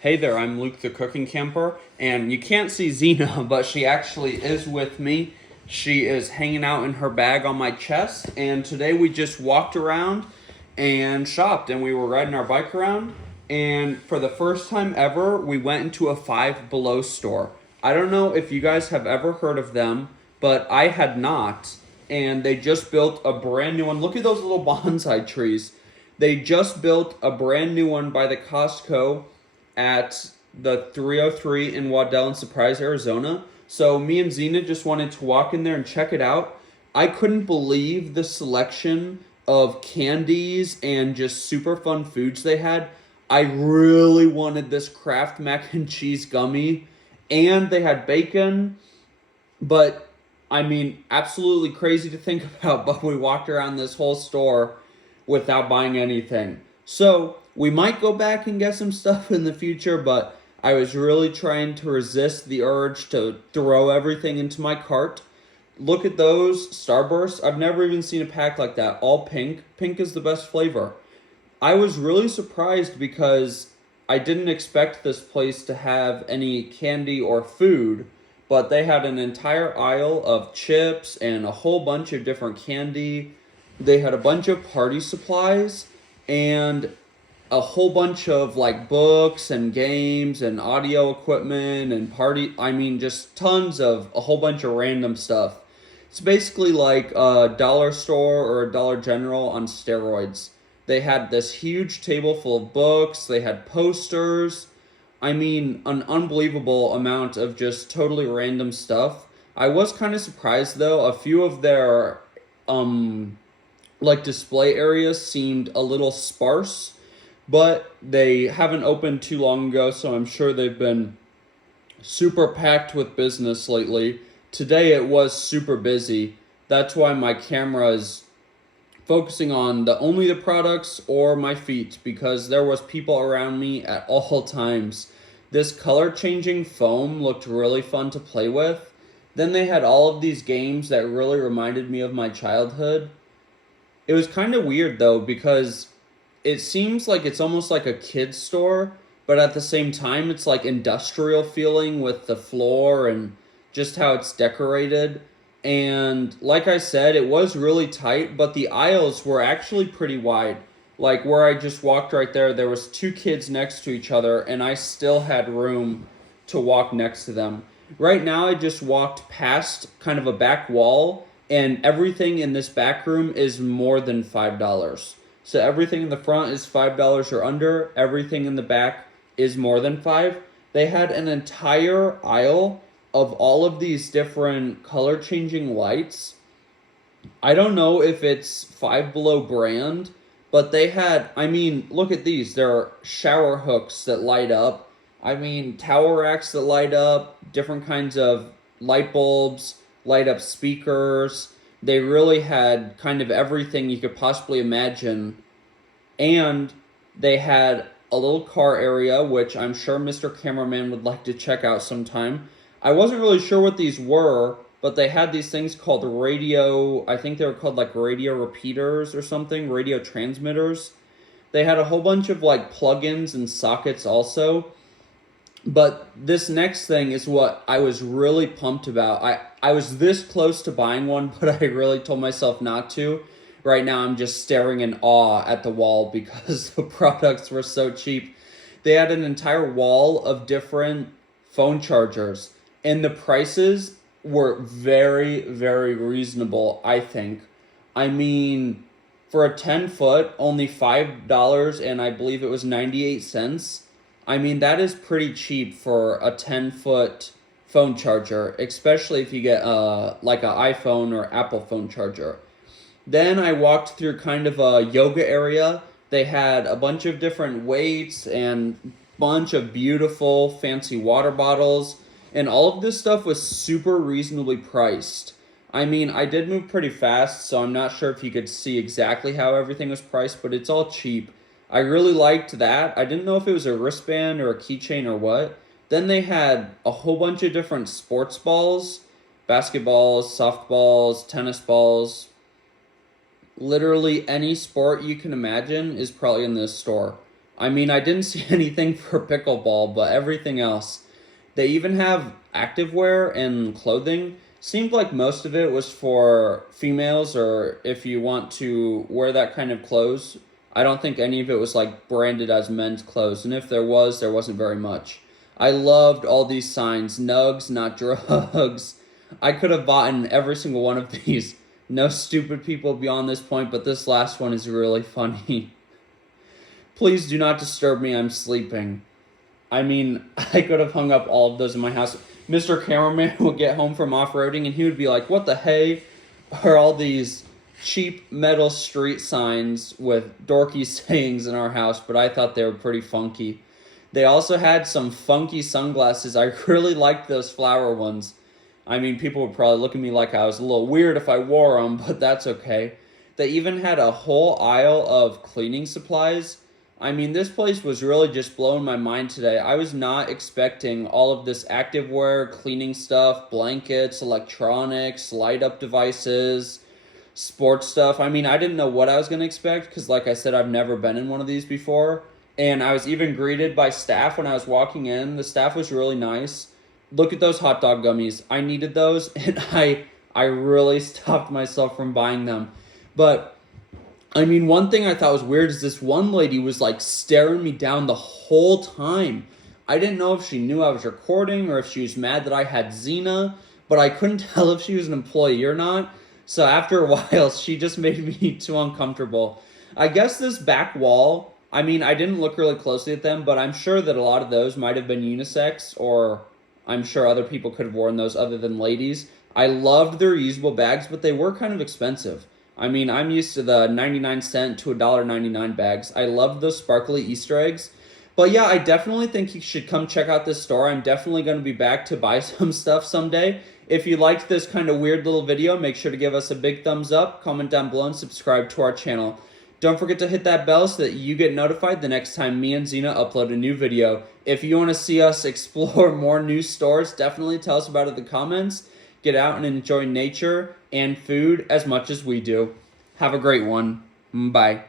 Hey there, I'm Luke the Cooking Camper, and you can't see Zena, but she actually is with me. She is hanging out in her bag on my chest, and today we just walked around and shopped, and we were riding our bike around, and for the first time ever, we went into a Five Below store. I don't know if you guys have ever heard of them, but I had not, and they just built a brand new one. Look at those little bonsai trees. They just built a brand new one by the Costco at the 303 in Waddell in Surprise, Arizona. So me and Zena just wanted to walk in there and check it out. I couldn't believe the selection of candies and just super fun foods they had. I really wanted this Kraft mac and cheese gummy, and they had bacon, but I mean, absolutely crazy to think about, but we walked around this whole store without buying anything. So we might go back and get some stuff in the future, but I was really trying to resist the urge to throw everything into my cart. Look at those starbursts. I've never even seen a pack like that. All pink. Pink is the best flavor. I was really surprised because I didn't expect this place to have any candy or food, but they had an entire aisle of chips and a whole bunch of different candy. They had a bunch of party supplies and a whole bunch of like books and games and audio equipment and just tons of a whole bunch of random stuff. It's basically like a dollar store or a Dollar General on steroids. They had this huge table full of books, they had posters. I mean, an unbelievable amount of just totally random stuff. I was kind of surprised though. A few of their display areas seemed a little sparse, but they haven't opened too long ago, so I'm sure they've been super packed with business lately. Today it was super busy. That's why my camera is focusing on only the products or my feet, because there was people around me at all times. This color changing foam looked really fun to play with. Then they had all of these games that really reminded me of my childhood. It was kind of weird though, because it seems like it's almost like a kid's store, but at the same time it's like industrial feeling with the floor and just how it's decorated. And like I said, it was really tight, but the aisles were actually pretty wide. Like where I just walked right there was two kids next to each other, and I still had room to walk next to them. Right now, I just walked past kind of a back wall, and everything in this back room is more than $5. So everything in the front is $5 or under. Everything in the back is more than 5. They had an entire aisle of all of these different color changing lights. I don't know if it's Five Below brand, but they had, I mean, look at these. There are shower hooks that light up. I mean, towel racks that light up, different kinds of light bulbs, light up speakers. They really had kind of everything you could possibly imagine. And they had a little car area, which I'm sure Mr. Cameraman would like to check out sometime. I wasn't really sure what these were, but they had these things called radio, I think they were called like radio repeaters or something, radio transmitters. They had a whole bunch of like plugins and sockets also. But this next thing is what I was really pumped about. I was this close to buying one, but I really told myself not to. Right now I'm just staring in awe at the wall because the products were so cheap. They had an entire wall of different phone chargers, and the prices were very, very reasonable, I think. I mean, for a 10-foot, only $5, and I believe it was 98 cents. I mean, that is pretty cheap for a 10-foot phone charger, especially if you get like an iPhone or Apple phone charger. Then I walked through kind of a yoga area. They had a bunch of different weights and bunch of beautiful fancy water bottles, and all of this stuff was super reasonably priced. I mean, I did move pretty fast, so I'm not sure if you could see exactly how everything was priced, but it's all cheap. I really liked that. I didn't know if it was a wristband or a keychain or what. Then they had a whole bunch of different sports balls, basketballs, softballs, tennis balls. Literally any sport you can imagine is probably in this store. I mean, I didn't see anything for pickleball, but everything else. They even have activewear and clothing. Seemed like most of it was for females, or if you want to wear that kind of clothes. I don't think any of it was like branded as men's clothes, and if there was, there wasn't very much. I loved all these signs, nugs, not drugs. I could have bought in every single one of these. No stupid people beyond this point, but this last one is really funny. Please do not disturb me, I'm sleeping. I mean, I could have hung up all of those in my house. Mr. Cameraman would get home from off-roading and he would be like, what the hey are all these cheap metal street signs with dorky sayings in our house? But I thought they were pretty funky. They also had some funky sunglasses. I really liked those flower ones. I mean, people would probably look at me like I was a little weird if I wore them, but that's okay. They even had a whole aisle of cleaning supplies. I mean, this place was really just blowing my mind today. I was not expecting all of this activewear, cleaning stuff, blankets, electronics, light-up devices, sports stuff. I mean, I didn't know what I was going to expect because, like I said, I've never been in one of these before. And I was even greeted by staff when I was walking in. The staff was really nice. Look at those hot dog gummies. I needed those, and I really stopped myself from buying them. But I mean, one thing I thought was weird is this one lady was like staring me down the whole time. I didn't know if she knew I was recording or if she was mad that I had Zena, but I couldn't tell if she was an employee or not. So after a while, she just made me too uncomfortable. I guess this back wall, I mean, I didn't look really closely at them, but I'm sure that a lot of those might have been unisex, or I'm sure other people could have worn those other than ladies. I loved their reusable bags, but they were kind of expensive. I mean, I'm used to the 99-cent to $1.99 bags. I love those sparkly Easter eggs. But yeah, I definitely think you should come check out this store. I'm definitely going to be back to buy some stuff someday. If you liked this kind of weird little video, make sure to give us a big thumbs up, comment down below, and subscribe to our channel. Don't forget to hit that bell so that you get notified the next time me and Zena upload a new video. If you want to see us explore more new stores, definitely tell us about it in the comments. Get out and enjoy nature and food as much as we do. Have a great one. Bye.